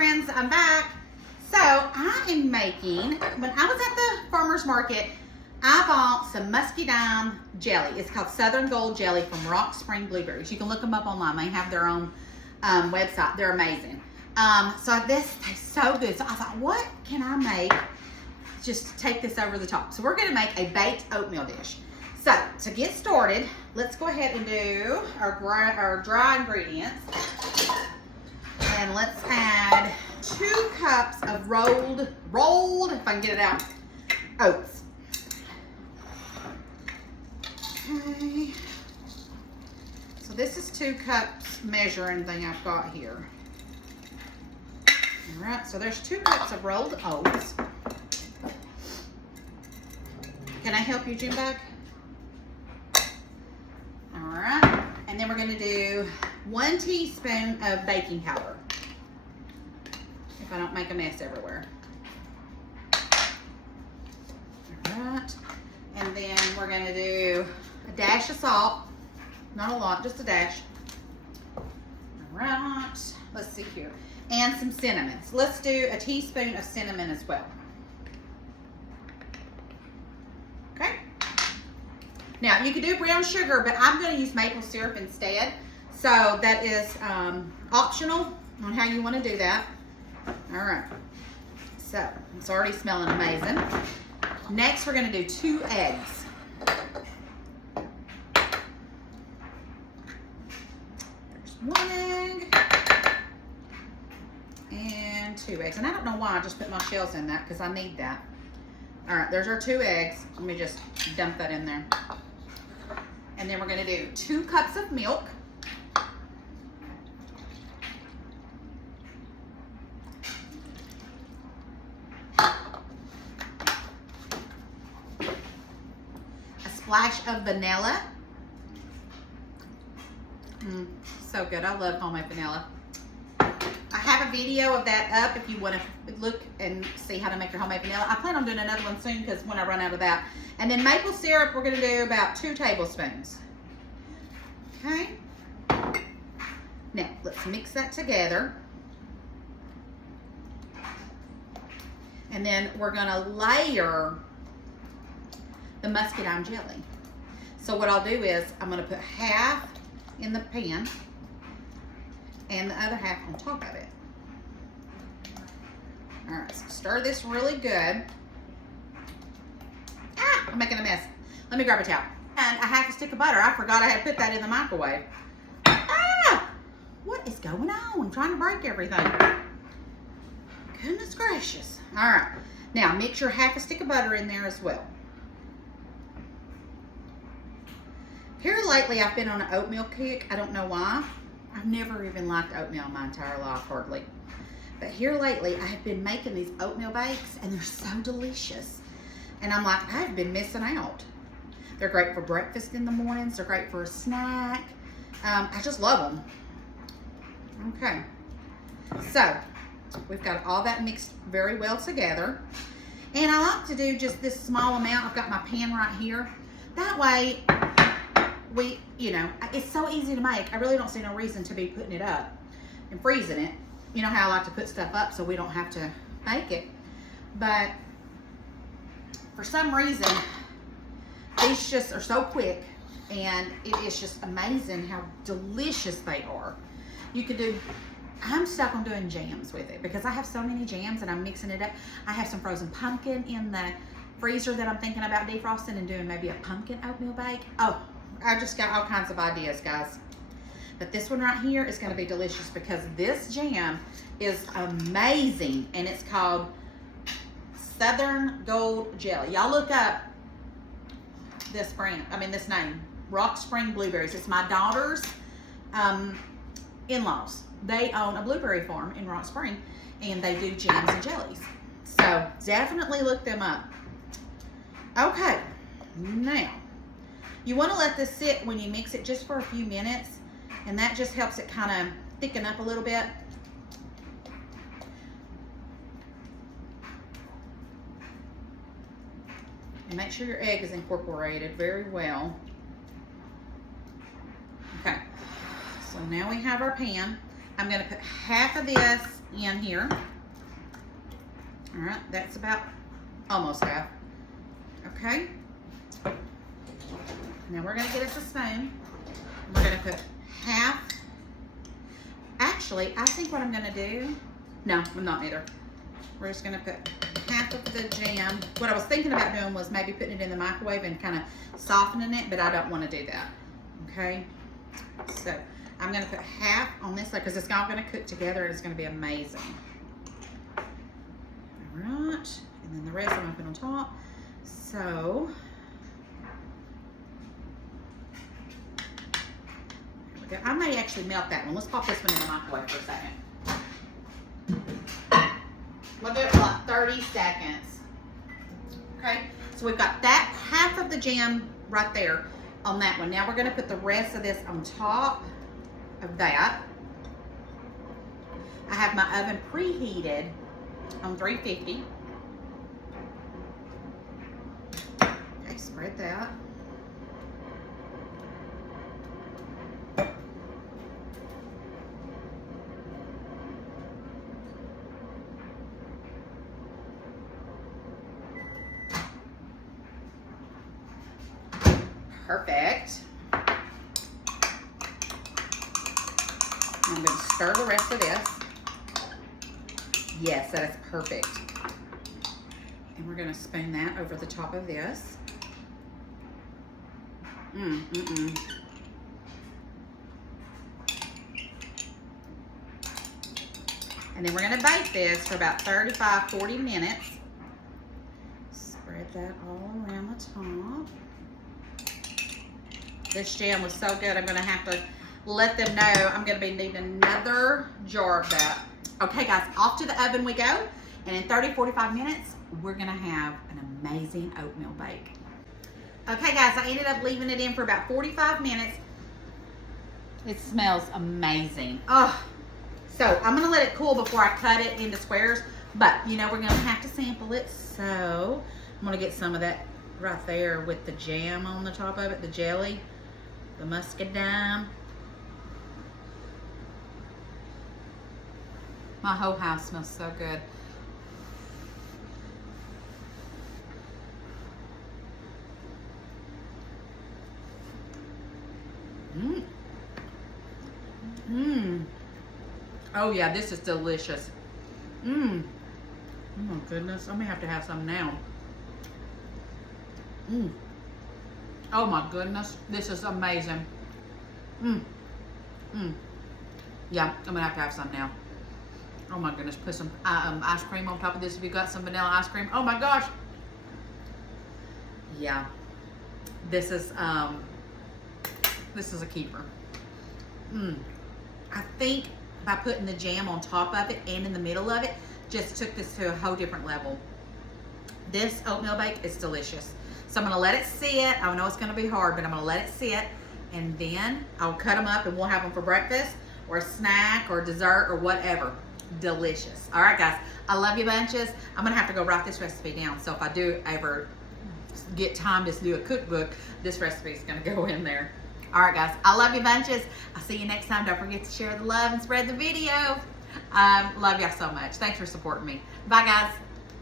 friends, I'm back. So I am making, when I was at the farmer's market, I bought some muscadine jelly. It's called Southern Gold Jelly from Rock Spring Blueberries. You can look them up online. They have their own website. They're amazing. So this tastes so good. So I thought, what can I make just to take this over the top? So we're gonna make a baked oatmeal dish. So to get started, let's go ahead and do our dry ingredients. And let's add 2 cups of rolled, if I can get it out, oats. Okay. So this is 2 cups measuring thing I've got here. All right, so there's 2 cups of rolled oats. Can I help you, June Bug? All right, and then we're gonna do 1 teaspoon of baking powder. If I don't make a mess everywhere. All right, and then we're gonna do a dash of salt. Not a lot, just a dash. All right, let's see here. And some cinnamon. So let's do a teaspoon of cinnamon as well. Okay. Now you could do brown sugar, but I'm going to use maple syrup instead. So that is optional on how you want to do that. All right. So it's already smelling amazing. Next, we're going to do 2 eggs. There's 1 egg and 2 eggs. And I don't know why I just put my shells in that because I need that. All right, there's our 2 eggs. Let me just dump that in there. And then we're going to do 2 cups of milk. A splash of vanilla. So good. I love homemade vanilla. I have a video of that up if you want to look and see how to make your homemade vanilla. I plan on doing another one soon because when I run out of that. And then maple syrup, we're going to do about 2 tablespoons. Okay. Now, let's mix that together. And then we're going to layer the muscadine jelly. So what I'll do is I'm going to put half in the pan and the other half on top of it. All right, so stir this really good. Ah, I'm making a mess. Let me grab a towel. And a half a stick of butter. I forgot I had put that in the microwave. Ah, what is going on? I'm trying to break everything. Goodness gracious. All right, now mix your half a stick of butter in there as well. Here lately, I've been on an oatmeal kick. I don't know why. I've never even liked oatmeal in my entire life, hardly. But here lately, I have been making these oatmeal bakes, and they're so delicious. And I'm like, I've been missing out. They're great for breakfast in the mornings. They're great for a snack. I just love them. Okay. So, we've got all that mixed very well together. And I like to do just this small amount. I've got my pan right here. That way, it's so easy to make. I really don't see no reason to be putting it up and freezing it. You know how I like to put stuff up so we don't have to bake it. But for some reason, these just are so quick, and it is just amazing how delicious they are. You could do, I'm stuck on doing jams with it because I have so many jams and I'm mixing it up. I have some frozen pumpkin in the freezer that I'm thinking about defrosting and doing maybe a pumpkin oatmeal bake. Oh, I just got all kinds of ideas, guys. But this one right here is going to be delicious because this jam is amazing, and it's called Southern Gold Jelly. Y'all look up this brand, this name, Rock Spring Blueberries. It's my daughter's in-laws. They own a blueberry farm in Rock Spring, and they do jams and jellies. So definitely look them up. Okay, now you want to let this sit when you mix it just for a few minutes, and that just helps it kind of thicken up a little bit. And make sure your egg is incorporated very well. Okay, so now we have our pan. I'm going to put half of this in here. All right, that's about almost half. Okay. Now we're gonna get us a spoon. We're gonna put half. Actually, I think what I'm gonna do, no, I'm not either. We're just gonna put half of the jam. What I was thinking about doing was maybe putting it in the microwave and kind of softening it, but I don't wanna do that, okay? So I'm gonna put half on this side because it's all gonna cook together and it's gonna be amazing. All right, and then the rest I'm gonna put on top. So, there we go. I may actually melt that one. Let's pop this one in the microwave for a second. We'll do it for like 30 seconds. Okay, so we've got that half of the jam right there on that one. Now we're gonna put the rest of this on top of that. I have my oven preheated on 350. Okay, spread that. Perfect. I'm going to stir the rest of this. Yes, that is perfect. And we're going to spoon that over the top of this. And then we're going to bake this for about 35-40 minutes. Spread that all around the top. This jam was so good, I'm gonna have to let them know I'm gonna be needing another jar of that. Okay guys, off to the oven we go. And in 30-45 minutes, we're gonna have an amazing oatmeal bake. Okay guys, I ended up leaving it in for about 45 minutes. It smells amazing. Oh, so I'm gonna let it cool before I cut it into squares, but you know, we're gonna have to sample it. So I'm gonna get some of that right there with the jam on the top of it, the jelly. The muscadine. My whole house smells so good. Oh yeah, this is delicious. Oh my goodness, I'm gonna have to have some now. Oh my goodness, this is amazing. Yeah, I'm gonna have to have some now. Oh my goodness, put some ice cream on top of this if you got some vanilla ice cream. Oh my gosh. Yeah, this is a keeper. I think by putting the jam on top of it and in the middle of it, just took this to a whole different level. This oatmeal bake is delicious. So I'm gonna let it sit. I know it's gonna be hard, but I'm gonna let it sit, and then I'll cut them up and we'll have them for breakfast or a snack or dessert or whatever. Delicious. All right, guys, I love you bunches. I'm gonna have to go write this recipe down. So if I do ever get time to do a cookbook, this recipe is gonna go in there. All right, guys, I love you bunches. I'll see you next time. Don't forget to share the love and spread the video. Love y'all so much. Thanks for supporting me. Bye, guys.